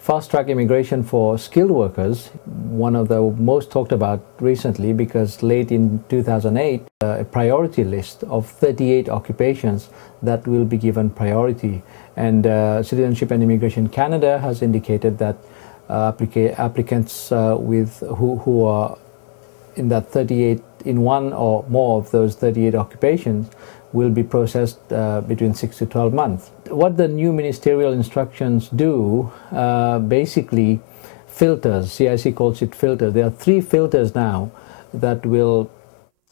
fast-track immigration for skilled workers, one of the most talked about recently, because late in 2008, a priority list of 38 occupations that will be given priority. And Citizenship and Immigration Canada has indicated that applicants who are in that 38, in one or more of those 38 occupations, will be processed between 6 to 12 months. What the new ministerial instructions do, basically filters, CIC calls it filters. There are 3 filters now that will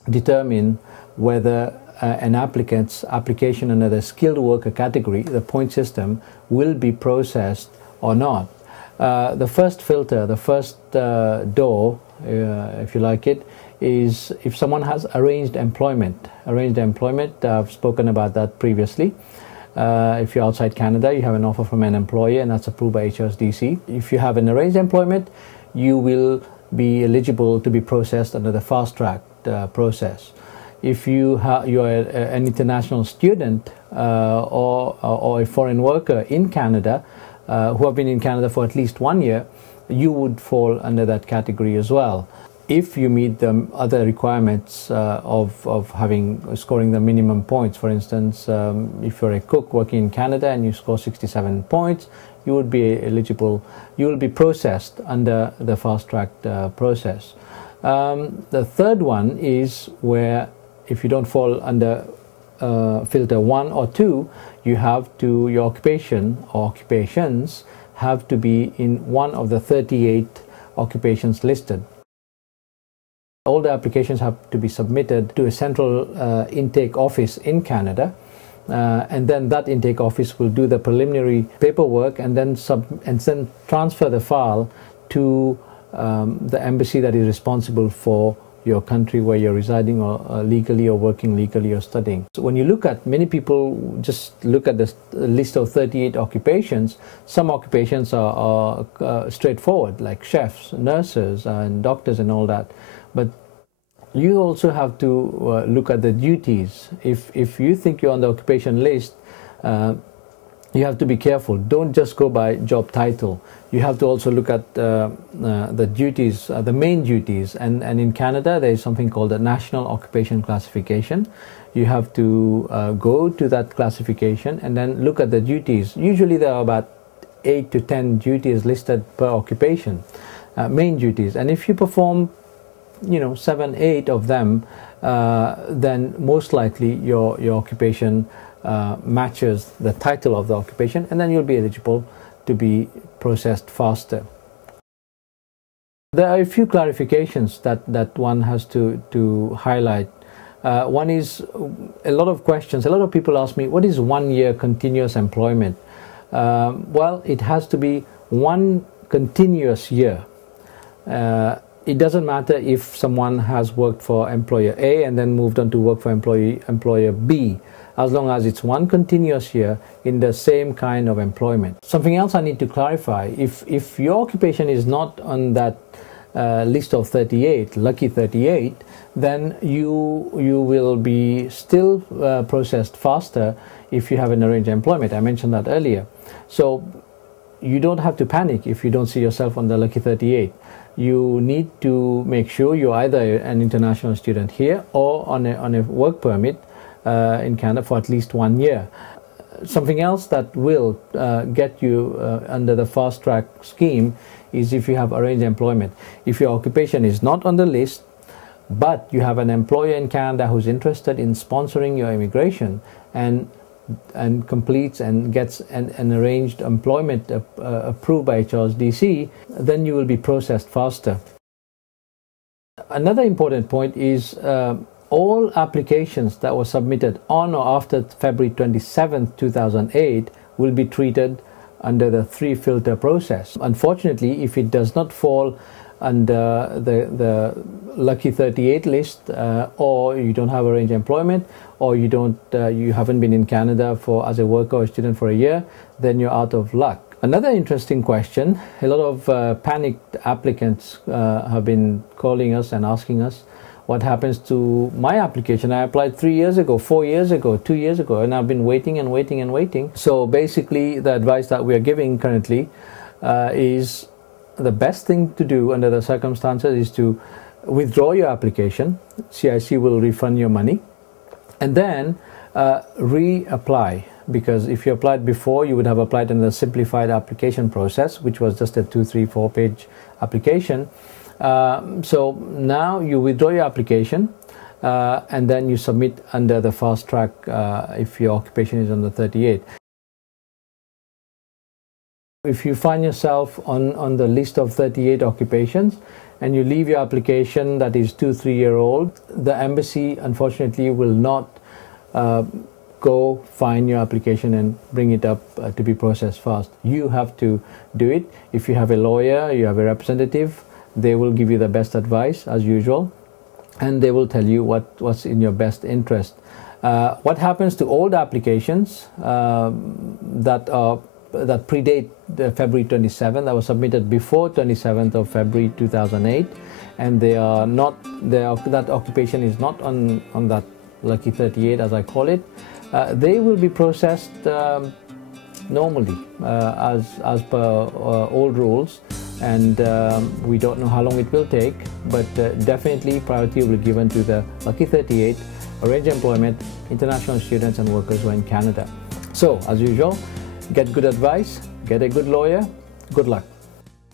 determine whether an applicant's application under the skilled worker category, the point system, will be processed or not. The first filter, the first door, if you like it, is if someone has arranged employment. Arranged employment, I've spoken about that previously. If you're outside Canada, you have an offer from an employer and that's approved by HRSDC. If you have an arranged employment, you will be eligible to be processed under the fast-track process. If you are an international student or a foreign worker in Canada who have been in Canada for at least 1 year, you would fall under that category as well. If you meet the other requirements of scoring the minimum points. For instance, if you're a cook working in Canada and you score 67 points, you would be eligible, you will be processed under the fast-track process. The third one is where if you don't fall under filter 1 or 2, you have to, your occupation or occupations have to be in one of the 38 occupations listed. All the applications have to be submitted to a central intake office in Canada, and then that intake office will do the preliminary paperwork and then transfer the file to the embassy that is responsible for your country where you're residing or legally or working legally or studying. So when you look at, many people just look at this list of 38 occupations. Some occupations are straightforward, like chefs, nurses and doctors and all that. But you also have to look at the duties. If you think you're on the occupation list, you have to be careful. Don't just go by job title. You have to also look at the duties, the main duties. And in Canada, there is something called the National Occupation Classification. You have to go to that classification and then look at the duties. Usually there are about 8 to 10 duties listed per occupation, main duties. And if you perform 7, 8 of them, then most likely your occupation matches the title of the occupation, and then you'll be eligible to be processed faster. There are a few clarifications that one has to highlight. One is a lot of questions. A lot of people ask me, what is 1 year continuous employment? Well, it has to be 1 continuous year. It doesn't matter if someone has worked for employer A and then moved on to work for employer B, as long as it's 1 continuous year in the same kind of employment. Something else I need to clarify, if your occupation is not on that list of 38, lucky 38, then you will be still processed faster if you have an arranged employment. I mentioned that earlier. So you don't have to panic if you don't see yourself on the lucky 38. You need to make sure you're either an international student here or on a work permit in Canada for at least 1 year. Something else that will get you under the fast track scheme is if you have arranged employment. If your occupation is not on the list, but you have an employer in Canada who's interested in sponsoring your immigration and completes and gets an arranged employment approved by HRSDC, then you will be processed faster. Another important point is all applications that were submitted on or after February 27, 2008 will be treated under the 3-filter process. Unfortunately, if it does not fall under the lucky 38 list, or you don't have arranged employment, or you haven't been in Canada as a worker or student for a year, then you're out of luck. Another interesting question, a lot of panicked applicants have been calling us and asking us what happens to my application. I applied 3 years ago, 4 years ago, 2 years ago, and I've been waiting and waiting and waiting. So basically the advice that we are giving currently is the best thing to do under the circumstances is to withdraw your application. CIC will refund your money, and then reapply, because if you applied before, you would have applied in the simplified application process, which was just a 2, 3, 4 page application. So now you withdraw your application, and then you submit under the fast track if your occupation is under 38. If you find yourself on the list of 38 occupations and you leave your application that is 2, 3 year old, the embassy unfortunately will not go find your application and bring it up to be processed fast. You have to do it. If you have a lawyer, you have a representative, they will give you the best advice as usual, and they will tell you what's in your best interest. What happens to old applications that predate February 27th, that was submitted before 27th of February 2008, and they are not, that occupation is not on that Lucky 38 as I call it, they will be processed normally as per old rules, and we don't know how long it will take, but definitely priority will be given to the Lucky 38, arrange employment, international students and workers who are in Canada. So as usual, get good advice, get a good lawyer, good luck.